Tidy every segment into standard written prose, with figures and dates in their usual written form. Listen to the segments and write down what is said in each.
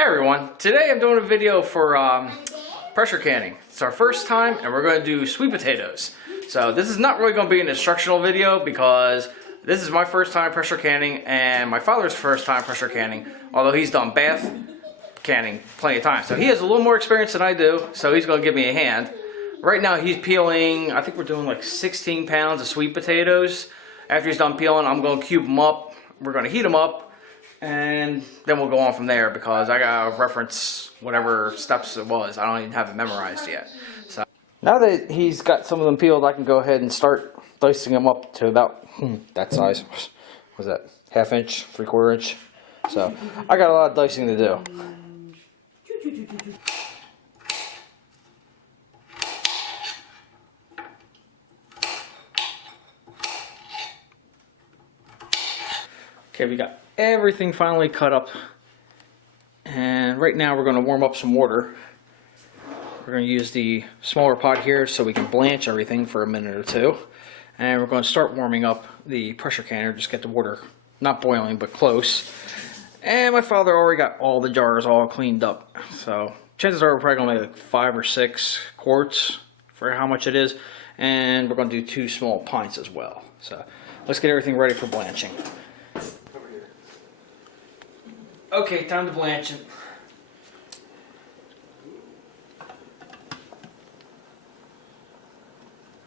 Hey everyone, today I'm doing a video for pressure canning. It's our first time and we're going to do sweet potatoes. So this is not really going to be an instructional video because this is my first time pressure canning and my father's first time pressure canning, although he's done bath canning plenty of times. So he has a little more experience than I do, so he's going to give me a hand. Right now he's peeling, I think we're doing like 16 pounds of sweet potatoes. After he's done peeling, I'm going to cube them up. We're going to heat them up. And then we'll go on from there because I gotta reference whatever steps it was. I don't even have it memorized yet. So now that he's got some of them peeled, I can go ahead and start dicing them up to about that size. What was that? Half inch, 3/4 inch. So I got a lot of dicing to do. Okay, we got everything finally cut up, and right now we're going to warm up some water. We're going to use the smaller pot here so we can blanch everything for a minute or two, and we're going to start warming up the pressure canner. Just get the water not boiling but close. And my father already got all the jars all cleaned up, so chances are we're probably going to make like 5 or 6 quarts for how much it is, and we're going to do 2 small pints as well. So let's get everything ready for blanching. Okay, time to blanch it.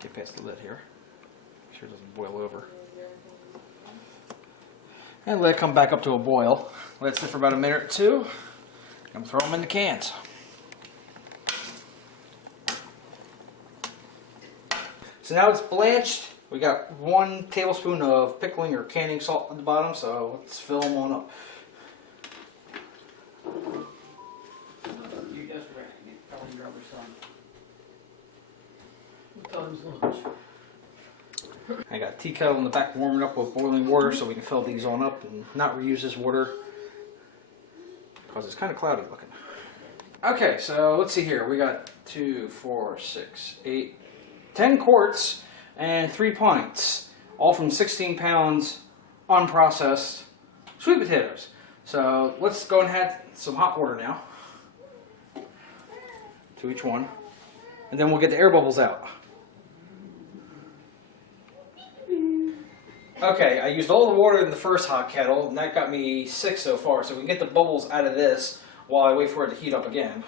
Get past the lid here. Make sure it doesn't boil over. And let it come back up to a boil. Let it sit for about a minute or two. And throw them in the cans. So now it's blanched. We got 1 tablespoon of pickling or canning salt at the bottom, so let's fill them on up. I got a tea kettle in the back warming up with boiling water so we can fill these on up and not reuse this water because it's kind of cloudy looking. Okay, so let's see here. We got 2, 4, 6, 8, 10 quarts and 3 pints, all from 16 pounds unprocessed sweet potatoes. So let's go and add some hot water now to each one, and then we'll get the air bubbles out. Okay, I used all the water in the first hot kettle, and that got me 6 so far, so we can get the bubbles out of this while I wait for it to heat up again.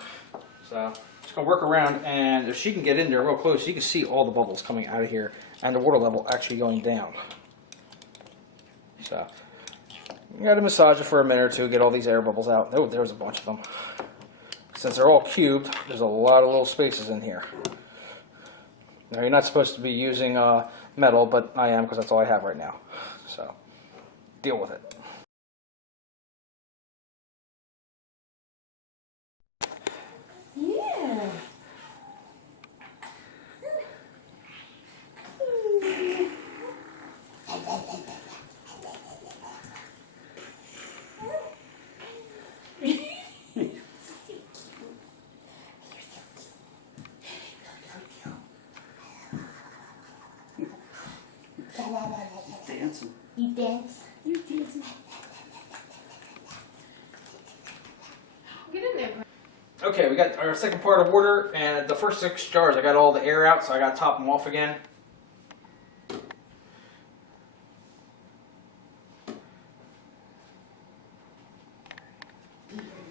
So, just going to work around, and if she can get in there real close, you can see all the bubbles coming out of here, and the water level actually going down. So, you got to massage it for a minute or two, get all these air bubbles out. Oh, there's a bunch of them. Since they're all cubed, there's a lot of little spaces in here. Now, you're not supposed to be using metal, but I am because that's all I have right now. So, deal with it. Yeah. Dancing. You dance. You dance. Get in there. Okay, we got our second part of water, and the first 6 jars, I got all the air out, so I got to top them off again.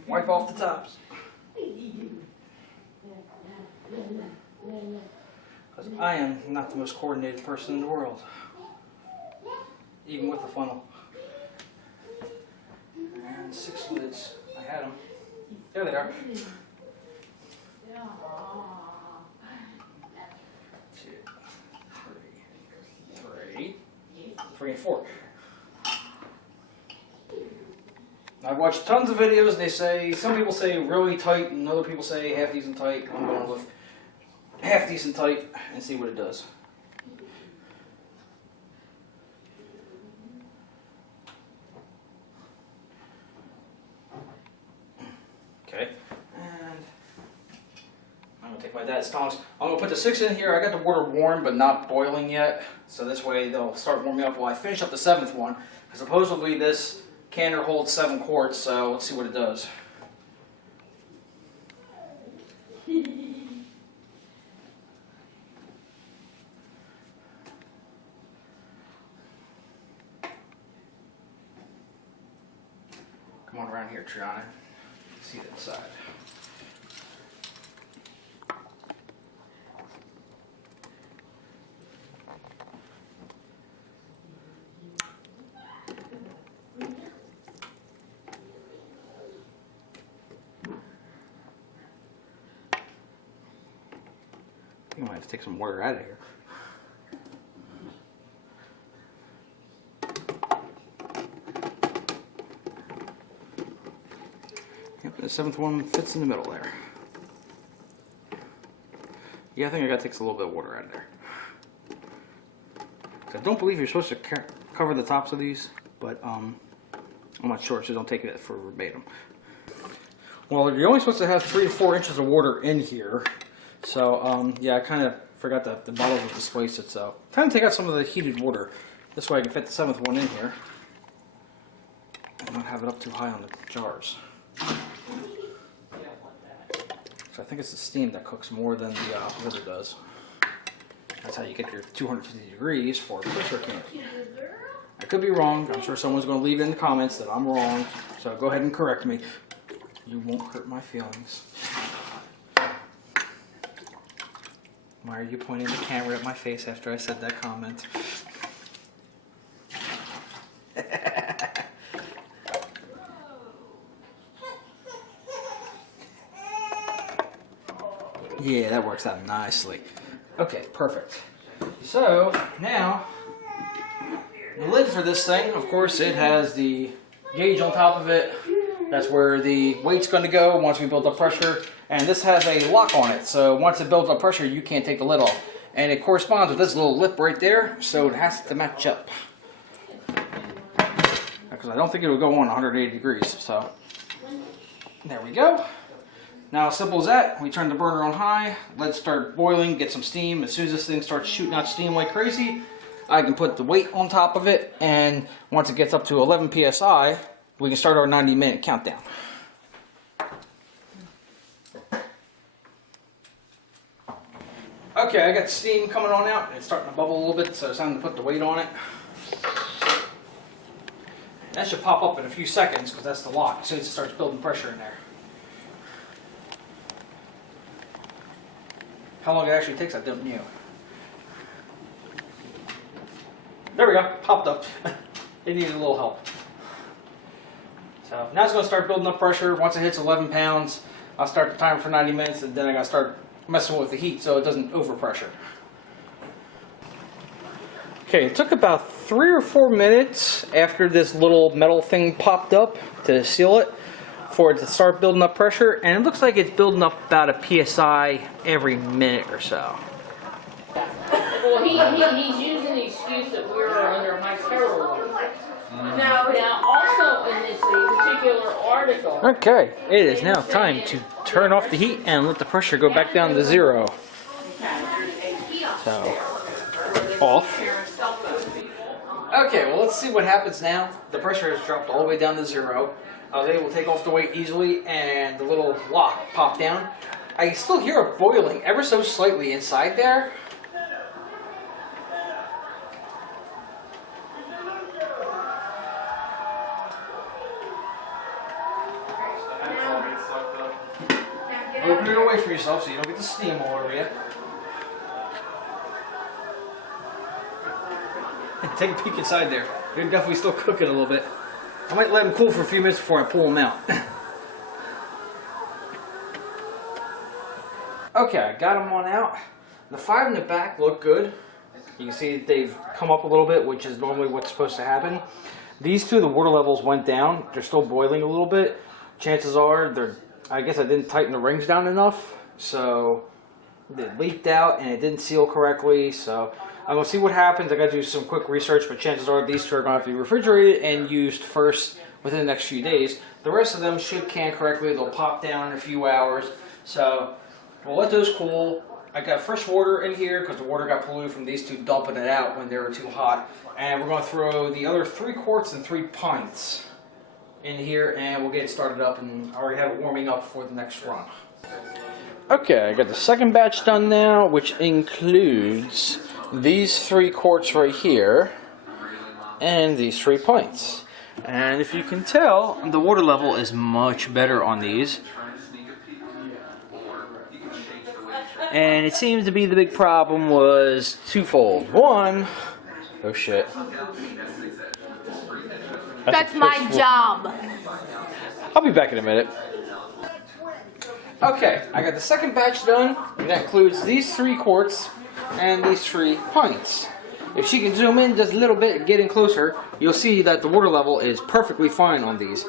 Wipe off the tops. Because I am not the most coordinated person in the world. Even with the funnel. And 6 lids. I had them. There they are. 2, 3, and 4. I've watched tons of videos. They say, some people say really tight, and other people say half decent tight. I'm going with half decent tight and see what it does. Okay, and I'm going to take my dad's tongs. I'm going to put the 6 in here. I got the water warm but not boiling yet, so this way they'll start warming up while I finish up the 7th one, because supposedly this canner holds 7 quarts, so let's see what it does. one around here, Triana. See the inside. I might have to take some water out of here. Yep, the 7th one fits in the middle there. Yeah, I think I gotta take a little bit of water out of there. I don't believe you're supposed to cover the tops of these, but I'm not sure, so don't take it for verbatim. Well, you're only supposed to have 3 to 4 inches of water in here. So, yeah, I kind of forgot that the bottle was displaced, so time to take out some of the heated water. This way I can fit the 7th one in here and not have it up too high on the jars. So I think it's the steam that cooks more than the water does. That's how you get your 250 degrees for a pressure can. I could be wrong. I'm sure someone's going to leave it in the comments that I'm wrong. So go ahead and correct me. You won't hurt my feelings. Why are you pointing the camera at my face after I said that comment? Yeah, that works out nicely. Okay, perfect. So, now, the lid for this thing, of course, it has the gauge on top of it. That's where the weight's going to go once we build up pressure. And this has a lock on it, so once it builds up pressure, you can't take the lid off. And it corresponds with this little lip right there, so it has to match up. Because I don't think it'll go on 180 degrees, so there we go. Now, as simple as that, we turn the burner on high, let it start boiling, get some steam. As soon as this thing starts shooting out steam like crazy, I can put the weight on top of it, and once it gets up to 11 psi, we can start our 90-minute countdown. Okay, I got steam coming on out. It's starting to bubble a little bit, so it's time to put the weight on it. That should pop up in a few seconds because that's the lock as soon as it starts building pressure in there. How long it actually takes, I don't know. There we go, popped up. It needed a little help. So now it's going to start building up pressure. Once it hits 11 pounds, I'll start the timer for 90 minutes, and then I got to start messing with the heat so it doesn't overpressure. Okay, it took about 3 or 4 minutes after this little metal thing popped up to seal it for it to start building up pressure, and it looks like it's building up about a PSI every minute or so. Well, he's using the excuse that we were under high terror. Now, also in this particular article. Okay, it is now time to turn off the heat and let the pressure go back down to 0. So, off. Okay, well, let's see what happens now. The pressure has dropped all the way down to 0. I was able to take off the weight easily, and the little lock popped down. I still hear it boiling ever so slightly inside there. Open it away from yourself so you don't get the steam all over you. Take a peek inside there. They're definitely still cooking a little bit. I might let them cool for a few minutes before I pull them out. Okay, I got them on out. The 5 in the back look good. You can see that they've come up a little bit, which is normally what's supposed to happen. These two, the water levels went down. They're still boiling a little bit. Chances are, I guess I didn't tighten the rings down enough, so it leaked out and it didn't seal correctly. So I'm going to see what happens. I got to do some quick research, but chances are these two are going to have to be refrigerated and used first within the next few days. The rest of them should can correctly. They'll pop down in a few hours. So we'll let those cool. I got fresh water in here because the water got polluted from these two dumping it out when they were too hot. And we're going to throw the other 3 quarts and 3 pints in here, and we'll get it started up, and I already have it warming up for the next run. Okay, I got the second batch done now, which includes these 3 quarts right here and these 3 pints. And if you can tell, the water level is much better on these. And it seems to be the big problem was twofold. One, oh shit. That's my job. I'll be back in a minute. Okay, I got the second batch done, and that includes these 3 quarts and these 3 pints. If she can zoom in just a little bit, getting closer, you'll see that the water level is perfectly fine on these.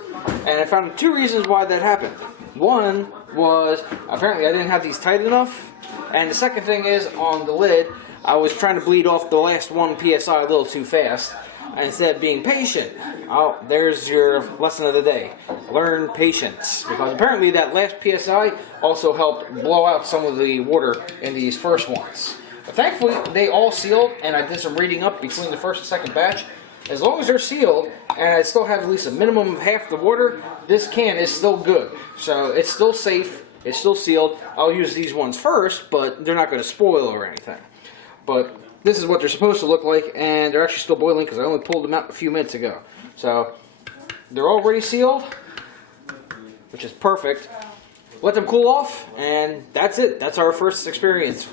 And I found 2 reasons why that happened. One was, apparently I didn't have these tight enough, and the second thing is, on the lid, I was trying to bleed off the last 1 PSI a little too fast. Instead of being patient. Oh, there's your lesson of the day. Learn patience. Because apparently that last PSI also helped blow out some of the water in these first ones. But thankfully, they all sealed, and I did some reading up between the first and second batch. As long as they're sealed, and I still have at least a minimum of half the water, this can is still good. So it's still safe, it's still sealed. I'll use these ones first, but they're not going to spoil or anything. But this is what they're supposed to look like, and they're actually still boiling because I only pulled them out a few minutes ago. So they're already sealed, which is perfect. Let them cool off, and that's it. That's our first experience.